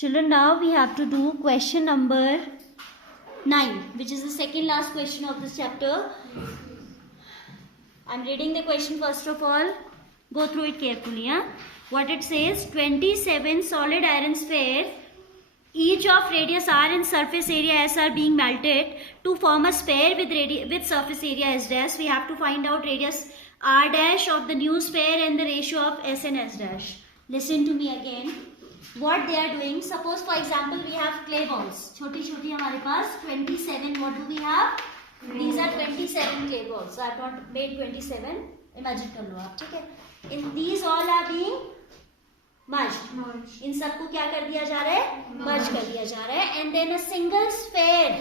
Children, now we have to do question number 9, which is the second last question of this chapter. I'm reading the question first of all. Go through it carefully. What it says, 27 solid iron spheres, each of radius r and surface area s are being melted to form a sphere with surface area s dash. We have to find out radius r dash of the new sphere and the ratio of s and s dash. Listen to me again. What they are doing, suppose for example we have clay balls, छोटी छोटी हमारे पास 27. What do we have? These are 27 clay balls. So I have not made 27. Imagine कर लो आप, ठीक है? In these all are being merged. इन सबको क्या कर दिया जा रहा है? Merge कर दिया जा रहा है. And then a single sphere.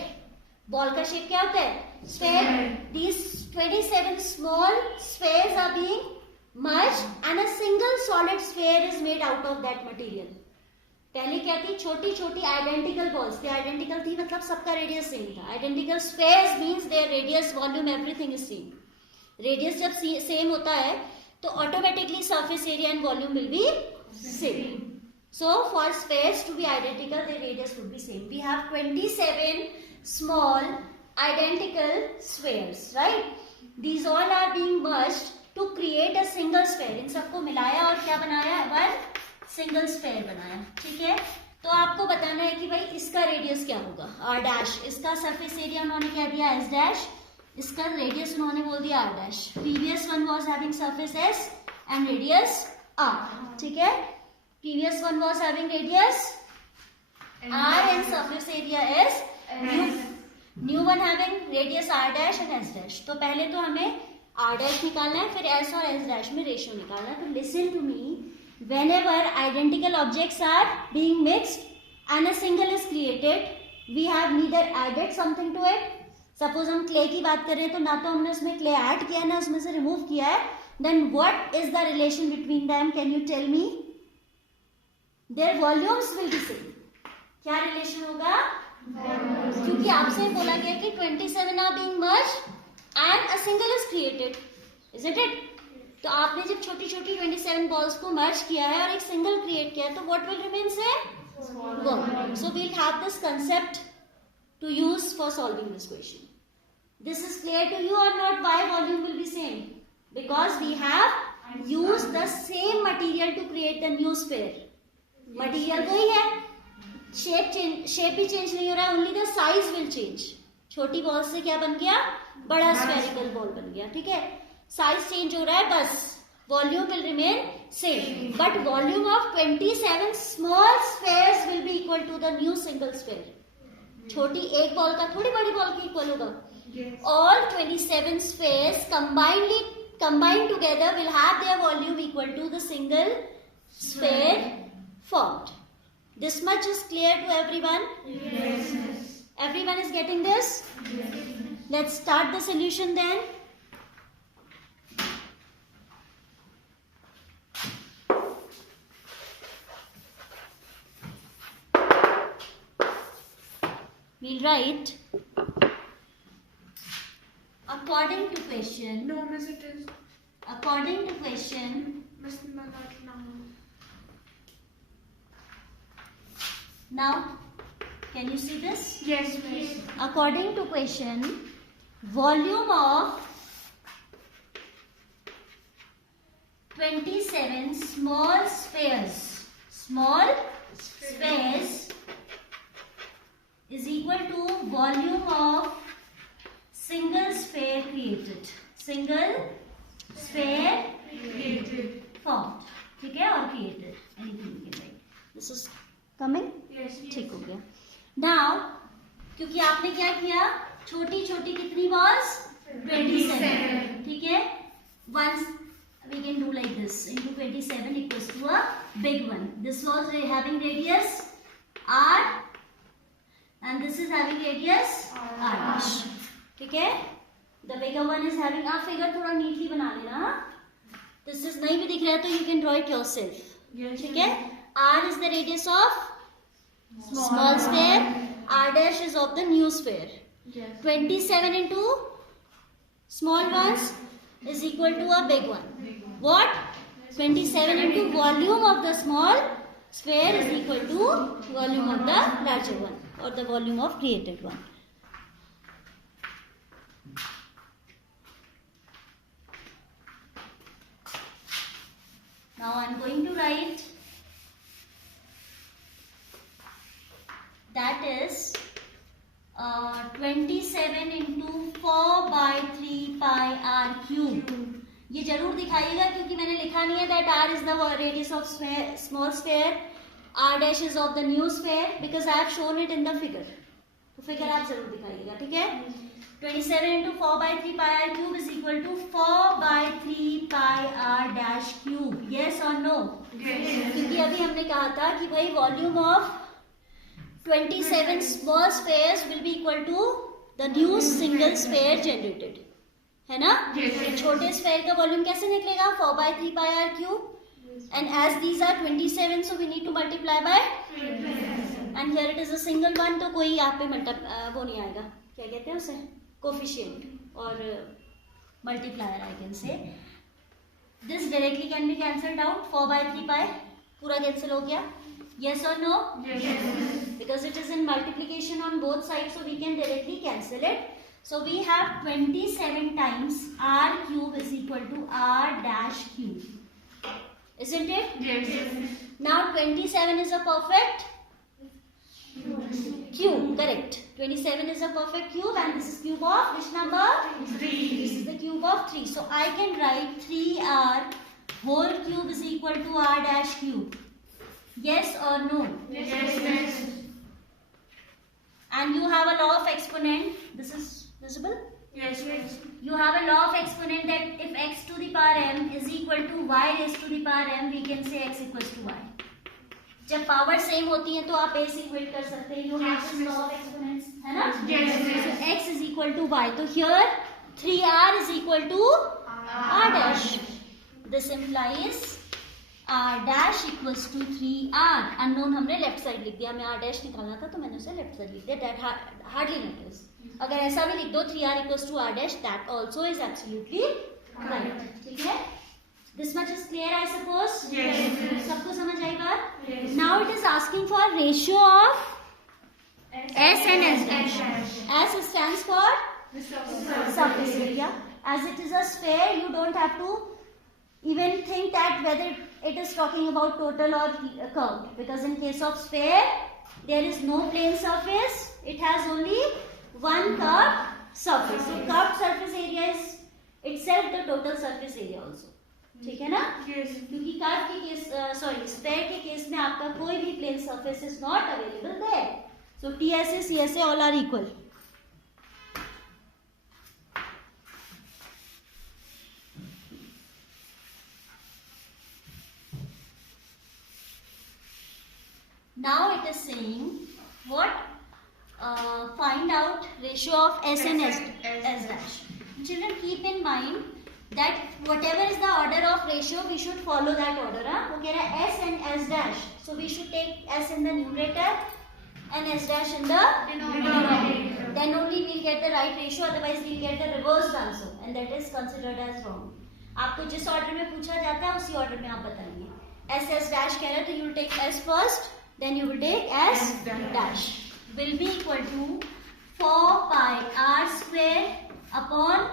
Ball का shape क्या होता है? Sphere. These 27 small spheres are being merged and a single solid sphere is made out of that material. पहले क्या थी? छोटी छोटी आइडेंटिकल बॉल्स थी. आइडेंटिकल थी मतलब सबका रेडियस सेम था. Identical spheres means their radius, volume, everything is same. Radius जब सेम होता है तो automatically surface area and volume will be same. So for spheres to be identical their radius would be same. We have 27 small identical spheres, right? These all are being merged to create a single sphere. इन सबको मिलाया और क्या बनाया? One single sphere बनाया, ठीक है? तो आपको बताना है कि भाई इसका रेडियस क्या होगा? R dash. इसका सरफेस एरिया उन्होंने क्या दिया? S dash. इसका रेडियस उन्होंने बोल दिया R dash. Previous one was having surface S and radius R, ठीक है? Previous one was having radius R and surface area S. New one having radius R dash and S dash. तो पहले तो हमें are dash निकालना है, फिर S और एस डैश में रेशियो निकालना है. तो listen to me. Whenever identical objects are being mixed and a single is created, we have neither added something to it. Suppose हम clay की बात कर रहे हैं तो ना तो हमने उसमें clay add किया ना उसमें से remove किया है. Then what is the relation between them? Can you tell me? Their volumes will be same. क्या relation होगा? क्योंकि आपसे बोला गया कि 27 are being merged and a single is created, isn't it? तो आपने जब छोटी छोटी 27 बॉल्स को मर्ज किया है और एक सिंगल क्रिएट किया है तो what will remain same? Volume. So we will have this concept to use for solving this question. This is clear to you और not? Why volume will be same? Because we have use the same material to create the new sphere. Material वही है, shape भी change नहीं हो रहा है, only the size will change. छोटी ball से क्या बन गया? बड़ा स्फेरिकल बॉल बन गया, ठीक है? साइज चेंज हो रहा है बस, volume will remain same. But volume of 27 small spheres will be equal to the new single sphere. छोटी एक बॉल का थोड़ी बड़ी बॉल के इक्वल होगा. All 27 spheres combined together will have their volume equal to the single sphere formed. This much is clear to everyone? Yes. Everyone is getting this? Yes. Let's start the solution then. We'll write according to question. No, miss, it is. According to question. Miss, not now. Now, can you see this? Yes, miss. According to question, volume of 27 small spheres is equal to volume of single sphere created. Single sphere Created. formed. ठीक है? और created. Anything you can write. This is coming? Yes. ठीक हो गया. Now, क्योंकि आपने क्या किया? छोटी छोटी कितनी balls? 27. ठीक है? Once we can do like this. Into 27 equals to a big one. This was having radius r. And this is having radius r dash. ठीक है? The bigger one is having, आप figure थोड़ा neatly बना लेना. This is नहीं भी दिख रहा है तो you can draw it yourself. Yes. ठीक है? R is the radius of small sphere. R dash is of the new sphere. Yes. 27 into small ones is equal to a big one. What? 27 into volume of the small square is equal to volume of the larger one or the volume of created one. Now I am going to write that is 27 into 4 by 3 pi r cube. ये जरूर दिखाइएगा क्योंकि मैंने लिखा नहीं है that r is the radius of small sphere, r dash is of the new sphere because I have shown it in the figure. तो figure आप जरूर दिखाइएगा, ठीक है. 27 into 4 by 3 pi r cube is equal to 4 by 3 pi r dash cube. Yes or no? Yes. क्योंकि अभी हमने कहा था कि भाई volume of 27 small spheres will be equal to the new single sphere generated, है ना? Yes. छोटे स्फेयर का वॉल्यूम कैसे निकलेगा? 4 by 3 pi r cube. And as these are 27, so we need to multiply by. And here it is a single one, तो कोई यहाँ पे वो नहीं आएगा. क्या कहते हैं उसे? Coefficient or multiplier, I can say. This directly can be cancelled out. 4 by 3 pi पूरा cancel हो गया. Yes or no? Yes. Because it is in multiplication on both sides, so we can directly cancel it. So we have 27 times r cube is equal to r dash cube. Isn't it? Yes. Now 27 is a perfect cube, correct. 27 is a perfect cube and this is cube of which number? 3. This is the cube of 3. So I can write 3r whole cube is equal to r dash cube. Yes or no? Yes. And you have a law of exponent. This is visible? Yes. You have a law of exponent that if x to the power m is equal to y raised to the power m, we can say x equals to y. जब power same होती है तो आप a से equate कर सकते हैं. You have this law of exponents, है ना? Yes. So x is equal to y. तो here 3r is equal to r dash. This implies r dash equals to 3r. Unknown हमने लेफ्ट साइड लिख दिया. हमें r dash निकालना था तो मैंने उसे लेफ्ट साइड लिख दिया. That hardly matters. अगर ऐसा भी लिख दो 3r equals to r dash, that also is absolutely right. ठीक है? This much is clear, I suppose. Yes. सबको समझ आई बात? Yes. Now it is asking for ratio of s and s dash. S stands for surface area. As it is a sphere, you don't have to even think that whether it is talking about total or curved, because in case of sphere there is no plane surface, it has only one curved surface. So curved surface area is itself the total surface area also. ठीक है ना? Yes. क्योंकि curve के case sphere के case में आपका कोई भी plane surface is not available there. So TSA CSA all are equal. Now it is saying what? Find out ratio of S and S dash. Children, keep in mind that whatever is the order of ratio, we should follow that order. वो कह रहा है S and S dash. So we should take S in the numerator and S dash in the denominator. Then only we'll get the right ratio. Otherwise we'll get the reversed answer, and that is considered as wrong. आपको जिस order में पूछा जाता है उसी order में आप बताएंगे. S dash कह रहा है तो you will take S first, then you will take S dash. Will be equal to 4 pi r square upon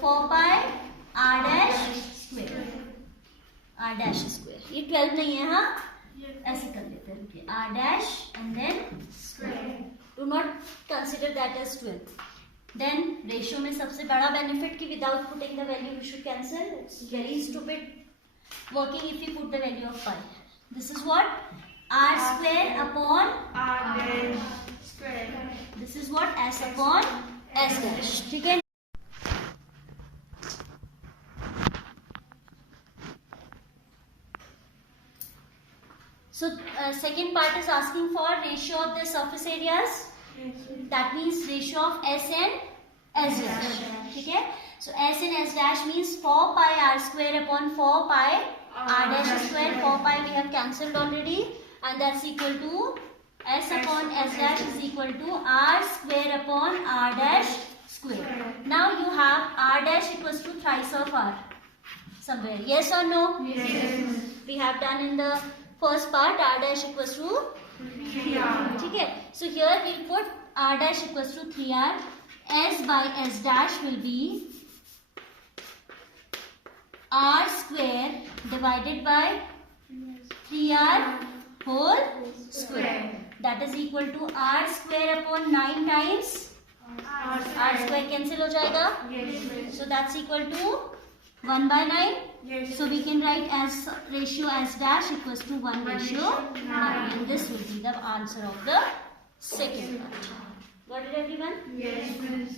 4 pi r dash square. R dash square. ये 12 नहीं है, हाँ? ऐसे कर लेते हैं. Okay. R dash and then square. Do not consider that as 12. Then ratio में सबसे बड़ा benefit कि without putting the value we should cancel. It's very stupid working if we put the value of pi. This is what? R square upon R dash square. this is what? S upon S dash. ठीक है? So second part is asking for ratio of the surface areas. That means ratio of S and S dash. ठीक है? So S and S dash means 4 pi r square upon 4 pi r dash square. 4 pi we have cancelled already, and that's equal to S upon S dash is equal to r square upon r dash square. Now you have r dash equals to thrice of r somewhere. Yes or no? Yes. We have done in the first part r dash equals to 3r. ठीक है. So here we'll put r dash equals to 3r. S by s dash will be r square divided by 3r whole square. That is equal to r square upon 9 times r square cancel हो जाएगा. Yes, miss. So that's equal to 1 by 9. Yes. So we can write as ratio s dash equals to 1 ratio 9. And this will be the answer of the second part. Got it everyone? Yes, miss.